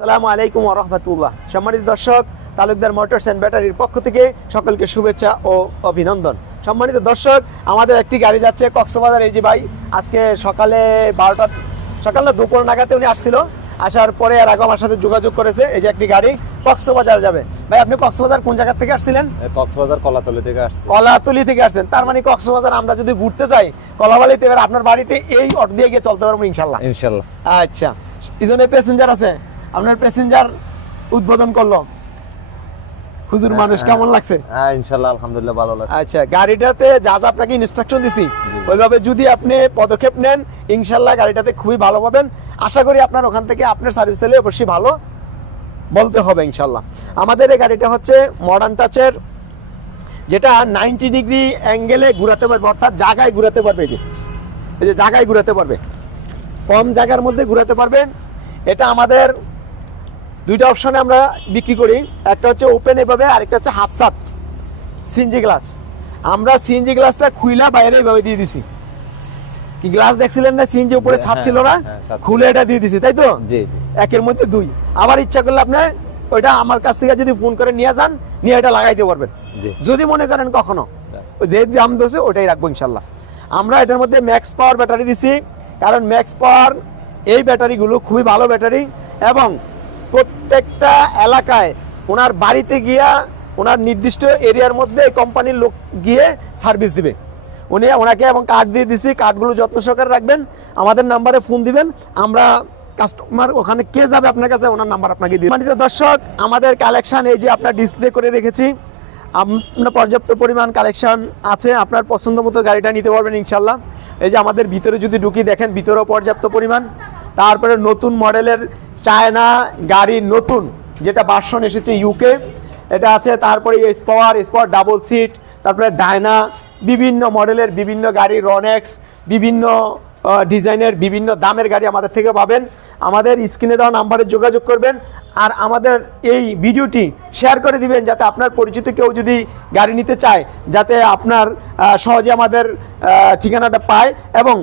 আসসালামু আলাইকুম ওয়া রাহমাতুল্লাহ। সম্মানিত দর্শক, তালুকদার মোটরস এন্ড ব্যাটারির পক্ষ থেকে সকলকে শুভেচ্ছা ও অভিনন্দন। সম্মানিত দর্শক, আমাদের একটি গাড়ি যাচ্ছে কক্সবাজার। এই যে ভাই আজকে সকালে 12টা সকাল না দুপুর নাগাদে উনি আসছিল, আসার পরে আর আগে আমার সাথে যোগাযোগ করেছে। এই যে একটি গাড়ি কক্সবাজার যাবে। ভাই আপনি কক্সবাজার কোন জায়গা থেকে আসছিলেন? কক্সবাজার কলাতলি থেকে আসছি। কলাতলি থেকে আসছেন, তার মানে কক্সবাজার আমরা যদি ঘুরতে যাই কলাবালিতে, এবার আপনার বাড়িতে এই অটো দিয়ে গিয়ে চলতে পারবো ইনশাল্লাহ। ইনশাআল্লাহ। আচ্ছা, পিছনে প্যাসেঞ্জার আছে, আপনার প্যাসেঞ্জার উদ্বোধন করলো হুজুর মানুষ, কেমন লাগছে? হ্যাঁ ইনশাআল্লাহ আলহামদুলিল্লাহ ভালো লাগছে। আচ্ছা, গাড়িটাতে যা যা আপনাকে ইনস্ট্রাকশন দিছি ওইভাবে যদি আপনি পদক্ষেপ নেন ইনশাআল্লাহ গাড়িটাতে খুবই ভালো পাবেন। আশা করি আপনার ওখান থেকে আপনার সার্ভিস চাইলে অবশ্যই ভালো বলতে হবে ইনশাআল্লাহ। আমাদের এই গাড়িটা হচ্ছে মডার্ন টাচের, যেটা 90 ডিগ্রি অ্যাঙ্গেলে ঘুরাতে পারবে, অর্থাৎ জায়গায় ঘুরাতে পারবে। এই যে জায়গায় ঘুরাতে পারবে, কম জায়গার মধ্যে ঘুরাতে পারবেন। এটা আমাদের দুইটা অপশনে আমরা বিক্রি করি, একটা হচ্ছে ওপেন এভাবে, আরেকটা হচ্ছে হাফ সাত সিএনজি গ্লাস। আমরা সিএনজি গ্লাসটা খুইলা বাইরে এভাবে দিয়ে দিছি। কি গ্লাস দেখছিলেন না, সিএনজি উপরে ছাদ ছিল না, খুলে এটা দিয়ে দিছি, তাই তো? জি। একের মধ্যে দুই। আবার ইচ্ছা করলে আপনি ওইটা আমার কাছ থেকে যদি ফোন করে নিয়ে যান, নিয়ে এটা লাগাইতে পারবেন যদি মনে করেন কখনো। যে দাম দিয়েছে ওটাই রাখবো ইনশাল্লাহ। আমরা এটার মধ্যে ম্যাক্স পাওয়ার ব্যাটারি দিছি, কারণ ম্যাক্স পাওয়ার এই ব্যাটারিগুলো খুবই ভালো ব্যাটারি, এবং প্রত্যেকটা এলাকায় ওনার বাড়িতে গিয়া ওনার নির্দিষ্ট এরিয়ার মধ্যে কোম্পানির লোক গিয়ে সার্ভিস দিবে। ওনাকে এবং কার্ড দিয়ে দিছি, কার্ডগুলো যত্ন সহকারে রাখবেন, আমাদের নাম্বারে ফোন দিবেন, আমরা কাস্টমার ওখানে কে যাবে আপনার কাছে ওনার নাম্বার আপনাকে দিই। সম্মানিত দর্শক, আমাদের কালেকশন এই যে আপনার ডিসপ্লে করে রেখেছি, আপনার পর্যাপ্ত পরিমাণ কালেকশন আছে, আপনার পছন্দ মতো গাড়িটা নিতে পারবেন ইনশাল্লাহ। এই যে আমাদের ভিতরে যদি ঢুকি দেখেন, ভিতরেও পর্যাপ্ত পরিমাণ। তারপরে নতুন মডেলের চায়না গাড়ি, নতুন যেটা ভার্সন এসেছে ইউকে, এটা আছে। তারপরে স্পাওয়ার ডাবল সিট, তারপরে ডায়না, বিভিন্ন মডেলের বিভিন্ন গাড়ি, রনেক্স, বিভিন্ন ডিজাইনের বিভিন্ন দামের গাড়ি আমাদের থেকে পাবেন। আমাদের স্ক্রিনে দেওয়া নাম্বারে যোগাযোগ করবেন, আর আমাদের এই ভিডিওটি শেয়ার করে দিবেন, যাতে আপনার পরিচিত কেউ যদি গাড়ি নিতে চায় যাতে আপনার সহজে আমাদের ঠিকানাটা পায় এবং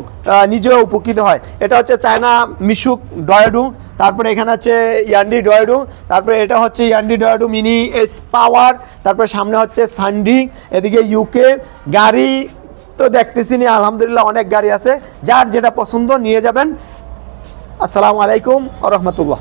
নিজেও উপকৃত হয়। এটা হচ্ছে চায়না মিশুক ডয়েডু, তারপরে এখানে হচ্ছে ইয়ান্ডি ডয়েডু, তারপরে এটা হচ্ছে ইয়ান্ডি ডয়েডু মিনি এস পাওয়ার, তারপরে সামনে হচ্ছে সান্ডি, এদিকে ইউকে গাড়ি তো দেখতেছি না, আলহামদুলিল্লাহ অনেক গাড়ি আছে, যার যেটা পছন্দ নিয়ে যাবেন। আসসালামু আলাইকুম ওয়া রাহমাতুল্লাহ।